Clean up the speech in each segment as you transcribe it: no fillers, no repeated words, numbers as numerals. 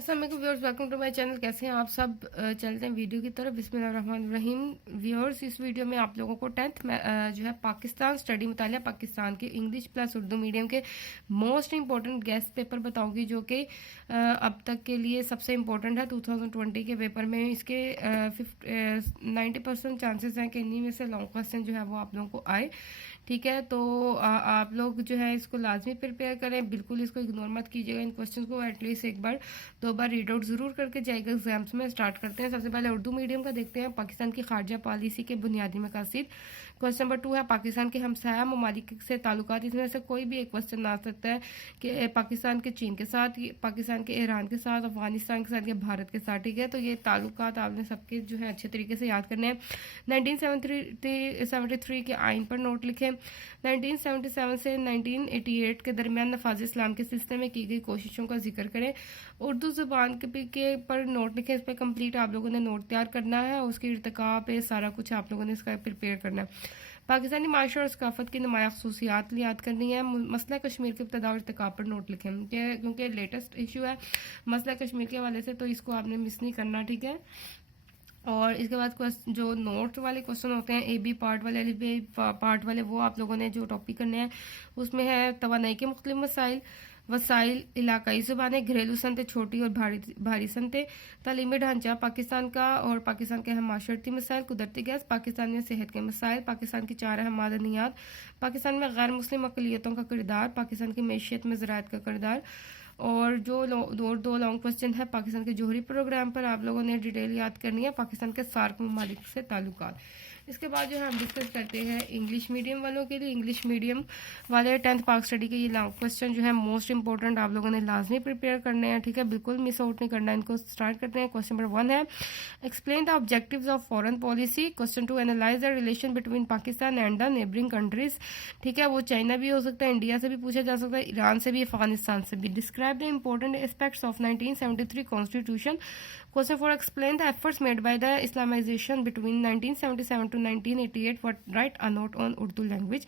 अस्सलाम वालेकुम viewers, welcome to my channel. कैसे हैं आप सब? चलते हैं वीडियो की तरफ। बिस्मिल्लाहिर्रहमानिर्रहीम। व्यूअर्स, इस वीडियो में आप लोगों को 10th में जो है पाकिस्तान स्टडी मुतालिया पाकिस्तान के इंग्लिश प्लस उर्दू मीडियम के मोस्ट इंपॉर्टेंट गेस्ट पेपर बताऊंगी, जो कि अब तक के लिए सबसे इम्पोर्टेंट है 2020 के पेपर में। इसके 90% चांसेस हैं कि इन्हीं में से लॉन्ग क्वेश्चन जो है वो आप लोगों को आए। ठीक है, तो आप लोग जो है इसको लाजमी प्रिपेयर करें, बिल्कुल इसको इग्नोर मत कीजिएगा। इन क्वेश्चंस को एटलीस्ट एक बार दो बार रीड आउट जरूर करके जाएगा एग्जाम्स में। स्टार्ट करते हैं। सबसे पहले उर्दू मीडियम का देखते हैं। पाकिस्तान की खारजा पॉलिसी के बुनियादी मकासद। क्वेश्चन नंबर 2 है पाकिस्तान के हमसाया ममालिक से ताल्लुकात। इसमें से कोई भी एक क्वेश्चन आ सकता है कि पाकिस्तान के चीन के साथ, पाकिस्तान के ईरान के साथ, अफगानिस्तान के साथ या भारत के साथ। ठीक है, तो ये ताल्लुकात आपने सबके जो है अच्छे तरीके से याद करने हैं। 1973 के आइन पर नोट लिखें। 1977 से 1988 के दरमियान नफाज इस्लाम के सिलसिले में की गई कोशिशों का जिक्र करें। उर्दू ज़ुबान के पर नोट लिखें। इस पर कंप्लीट आप लोगों ने नोट तैयार करना है। उसके इर्तिका पे सारा कुछ आप लोगों ने इसका प्रिपेयर करना है। पाकिस्तानी माशरे और सकाफत की नुमाया खसूसियात याद करनी है। मसला कश्मीर के इब्तिदा और इर्तिका पर नोट लिखें, क्योंकि लेटेस्ट इशू है मसला कश्मीर के हवाले से, तो इसको आपने मिस नहीं करना। ठीक है, और इसके बाद जो नोट वाले क्वेश्चन होते हैं, ए बी पार्ट वाले, अली बी पार्ट वाले, वो आप लोगों ने जो टॉपिक करने हैं उसमें है तवानाई के मुख्तलिफ मसाइल, वसाइल, इलाकाई ज़ुबानें, घरेलू सनतें, छोटी और भारी सनतें, तालीमी ढांचा पाकिस्तान का और पाकिस्तान के अहम माशरती मसाइल, कुदरती गैस, पाकिस्तान में सेहत के मसाइल, पाकिस्तान की 4 अहम मादनियात, पाकिस्तान में गैर मुस्लिम अक़लियतों का किरदार, पाकिस्तान की मैशियत में ज़राअत का किरदार। और जो दो लॉन्ग क्वेश्चन है पाकिस्तान के जोहरी प्रोग्राम पर आप लोगों ने डिटेल याद करनी है। पाकिस्तान के सार्क ममालिक से ताल्लुकात। इसके बाद जो है हम डिस्कस करते हैं इंग्लिश मीडियम वालों के लिए। इंग्लिश मीडियम वाले 10th पाक स्टडी के ये लॉन्ग क्वेश्चन जो है मोस्ट इंपॉर्टेंट आप लोगों ने लाजमी प्रिपेयर करने हैं। ठीक है, बिल्कुल मिस आउट नहीं करना है। इनको स्टार्ट करते हैं। क्वेश्चन नंबर 1 है explain the objectives of foreign policy. Question 2 analyse the relation between Pakistan and the neighbouring countries. ठीक है, वो चाइना भी हो सकता है, इंडिया से भी पूछा जा सकता है, ईरान से भी, अफगानिस्तान से भी। Describe the important aspects of 1973 constitution. Question 4 explain the efforts made by the Islamization between 1977 to 1988. Write a note on Urdu language.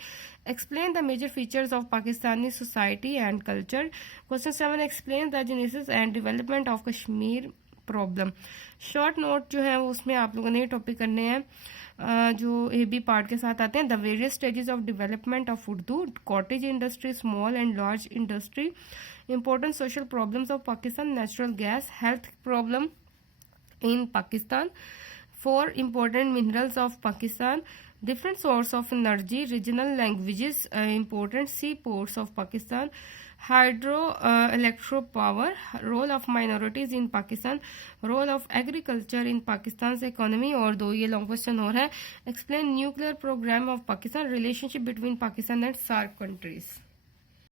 Explain the major features of Pakistani society and culture. Question 7 explain the genesis and development of Kashmir problem. Short note जो है उसमें आप लोगों ने topic करने हैं जो A B part के साथ आते हैं। The various stages of development of Urdu, cottage industry, small and large industry, important social problems of Pakistan, natural gas, health problem in Pakistan, 4 important minerals of Pakistan, different source of energy, regional languages, important seaports of Pakistan, hydro electro power, role of minorities in Pakistan, role of agriculture in Pakistan's economy। और 2 ये long question और है। explain nuclear program of Pakistan, relationship between Pakistan and SAARC countries।